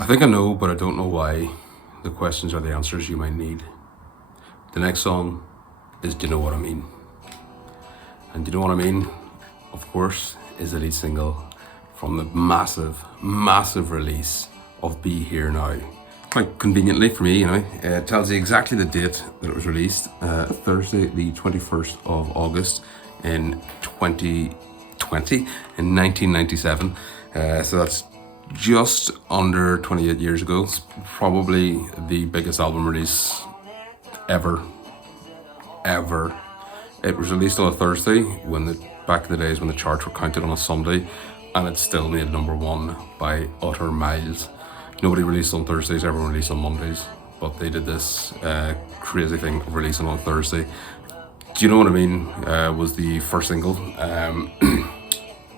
I think I know, but I don't know why. The questions are the answers you might need. The next song is Do You Know What I Mean? And Do You Know What I Mean, of course, is the lead single from the massive, massive release of Be Here Now. Quite conveniently for me, it tells you exactly the date that it was released, Thursday, the 21st of August in 2020, in 1997. So that's just under 28 years ago. It's probably the biggest album release ever. It was released on a Thursday back in the days when the charts were counted on a Sunday, and it still made number one by utter miles. Nobody released on Thursdays, everyone released on Mondays, but they did this crazy thing of releasing on Thursday. Do You Know What I Mean was the first single.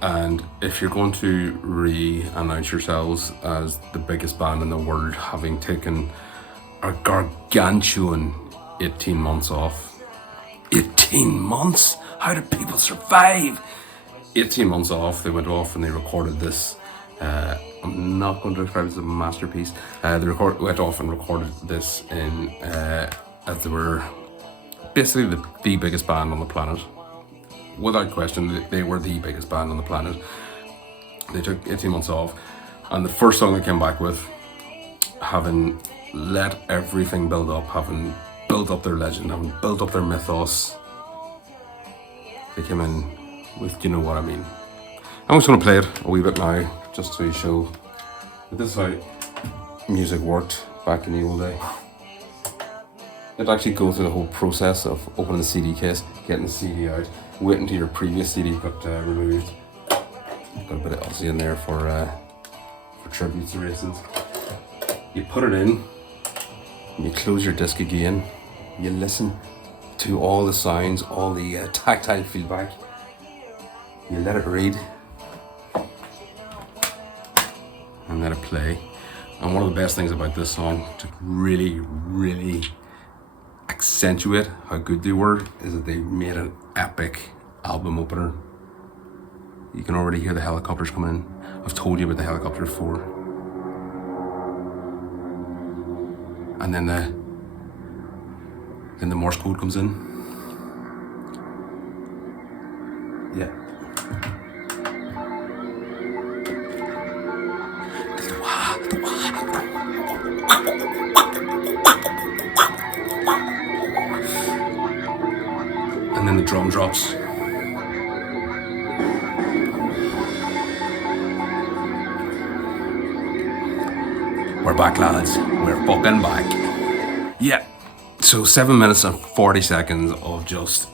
And if you're going to re-announce yourselves as the biggest band in the world, having taken a gargantuan 18 months off. 18 months? How did people survive? 18 months off, they went off and they recorded this. I'm not going to describe it as a masterpiece. They went off and recorded this as they were basically the biggest band on the planet. Without question, they were the biggest band on the planet. They took 18 months off, and the first song they came back with, having let everything build up, having built up their legend, having built up their mythos, they came in with Do You Know What I Mean? I'm just going to play it a wee bit now, just to show that this is how music worked back in the old day. You'd actually go through the whole process of opening the CD case, getting the CD out, waiting until your previous CD got removed. Got a bit of Aussie in there for tributes to races. You put it in, and you close your disc again. You listen to all the sounds, all the tactile feedback. You let it read, and let it play. And one of the best things about this song, to really, really accentuate how good they were, is that they made an epic album opener. You can already hear the helicopters coming in. I've told you about the helicopter before. And then the Morse code comes in. Yeah. And then the drum drops. We're back, lads. We're fucking back. Yeah. So 7 minutes and 40 seconds of just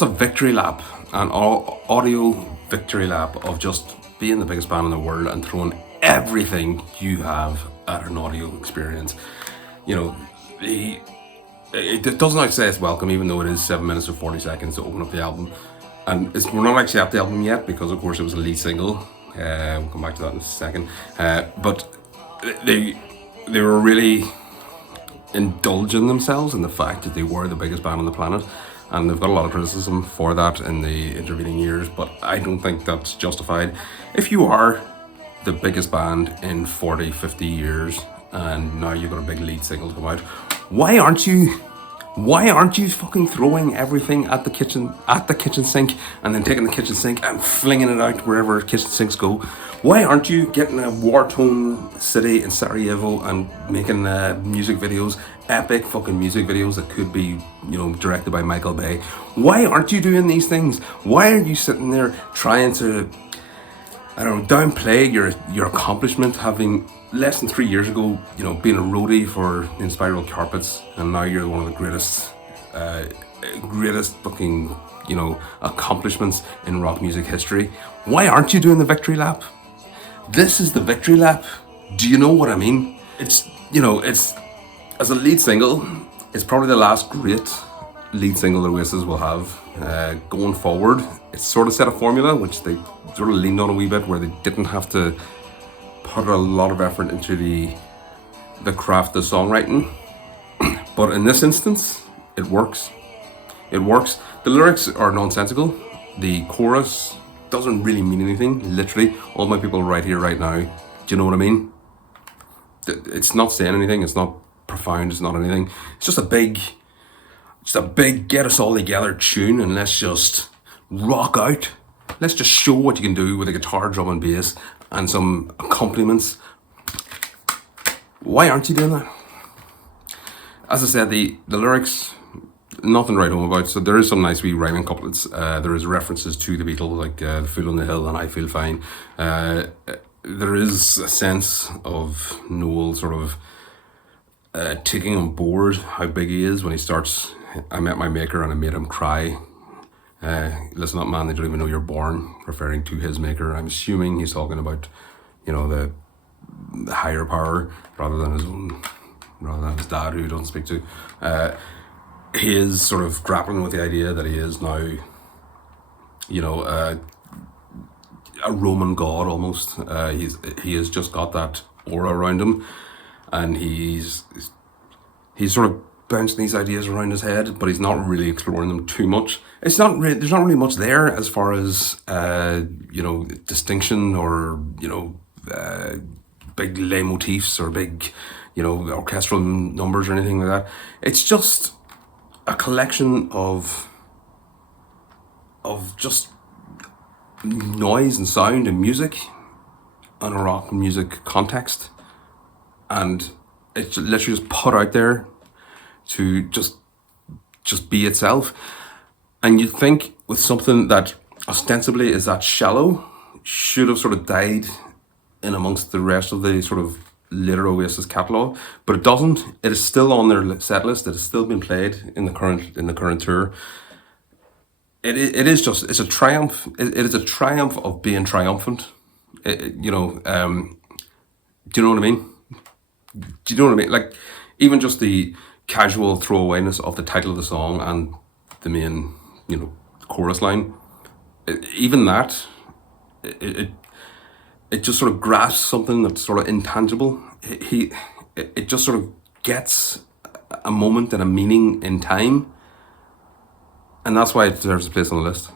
a victory lap, an audio victory lap of just being the biggest band in the world and throwing everything you have at an audio experience. It doesn't outstay its welcome, even though it is 7 minutes and 40 seconds to open up the album. And we're not actually at the album yet, because of course it was a lead single. We'll come back to that in a second. But they were really indulging themselves in the fact that they were the biggest band on the planet. And they've got a lot of criticism for that in the intervening years, but I don't think that's justified. If you are the biggest band in 40, 50 years, and now you've got a big lead single to come out, why aren't you fucking throwing everything at the kitchen sink, and then taking the kitchen sink and flinging it out wherever kitchen sinks go? Why aren't you getting a war-torn city in Sarajevo and making music videos, epic fucking music videos that could be, directed by Michael Bay? Why aren't you doing these things? Why are you sitting there trying to, downplay your accomplishment, having less than 3 years ago, being a roadie for the Inspiral Carpets, and now you're one of the greatest fucking, accomplishments in rock music history? Why aren't you doing the victory lap? This is the victory lap. Do you know what I mean? It's as a lead single, it's probably the last great lead single that Oasis will have going forward. It's sort of set a formula, which they sort of leaned on a wee bit, where they didn't have to put a lot of effort into the craft of songwriting. But in this instance, it works. The lyrics are nonsensical. The chorus doesn't really mean anything. Literally, all my people right here, right now. Do you know what I mean? It's not saying anything. It's not profound. It's not anything. It's just a big get us all together tune, and let's just rock out. Let's just show what you can do with a guitar, drum, and bass, and some accompaniments. Why aren't you doing that? As I said, the lyrics, nothing to write home about. So there is some nice wee rhyming couplets. There is references to the Beatles, like "The Fool on the Hill" and "I Feel Fine." There is a sense of Noel sort of taking on board how big he is when he starts. I met my maker and I made him cry. Listen up, man, they don't even know you're born, referring to his maker. I'm assuming he's talking about, the higher power rather than his dad, who he doesn't speak to. He is sort of grappling with the idea that he is now, a Roman god almost. He has just got that aura around him, and he's sort of bouncing these ideas around his head, but he's not really exploring them too much. There's not really much there as far as distinction or big leitmotifs or big orchestral numbers or anything like that. It's just a collection of just noise and sound and music in a rock music context, and it's literally just put out there to just be itself. And you'd think with something that ostensibly is that shallow should have sort of died in amongst the rest of the sort of later Oasis catalogue, but it doesn't. It is still on their set list. It has still been played in the current tour. It's a triumph. It is a triumph of being triumphant. Do you know what I mean? Do you know what I mean? Like, even just the casual throwawayness of the title of the song and the main, chorus line. Even that, it just sort of grasps something that's sort of intangible. It just sort of gets a moment and a meaning in time. And that's why it deserves a place on the list.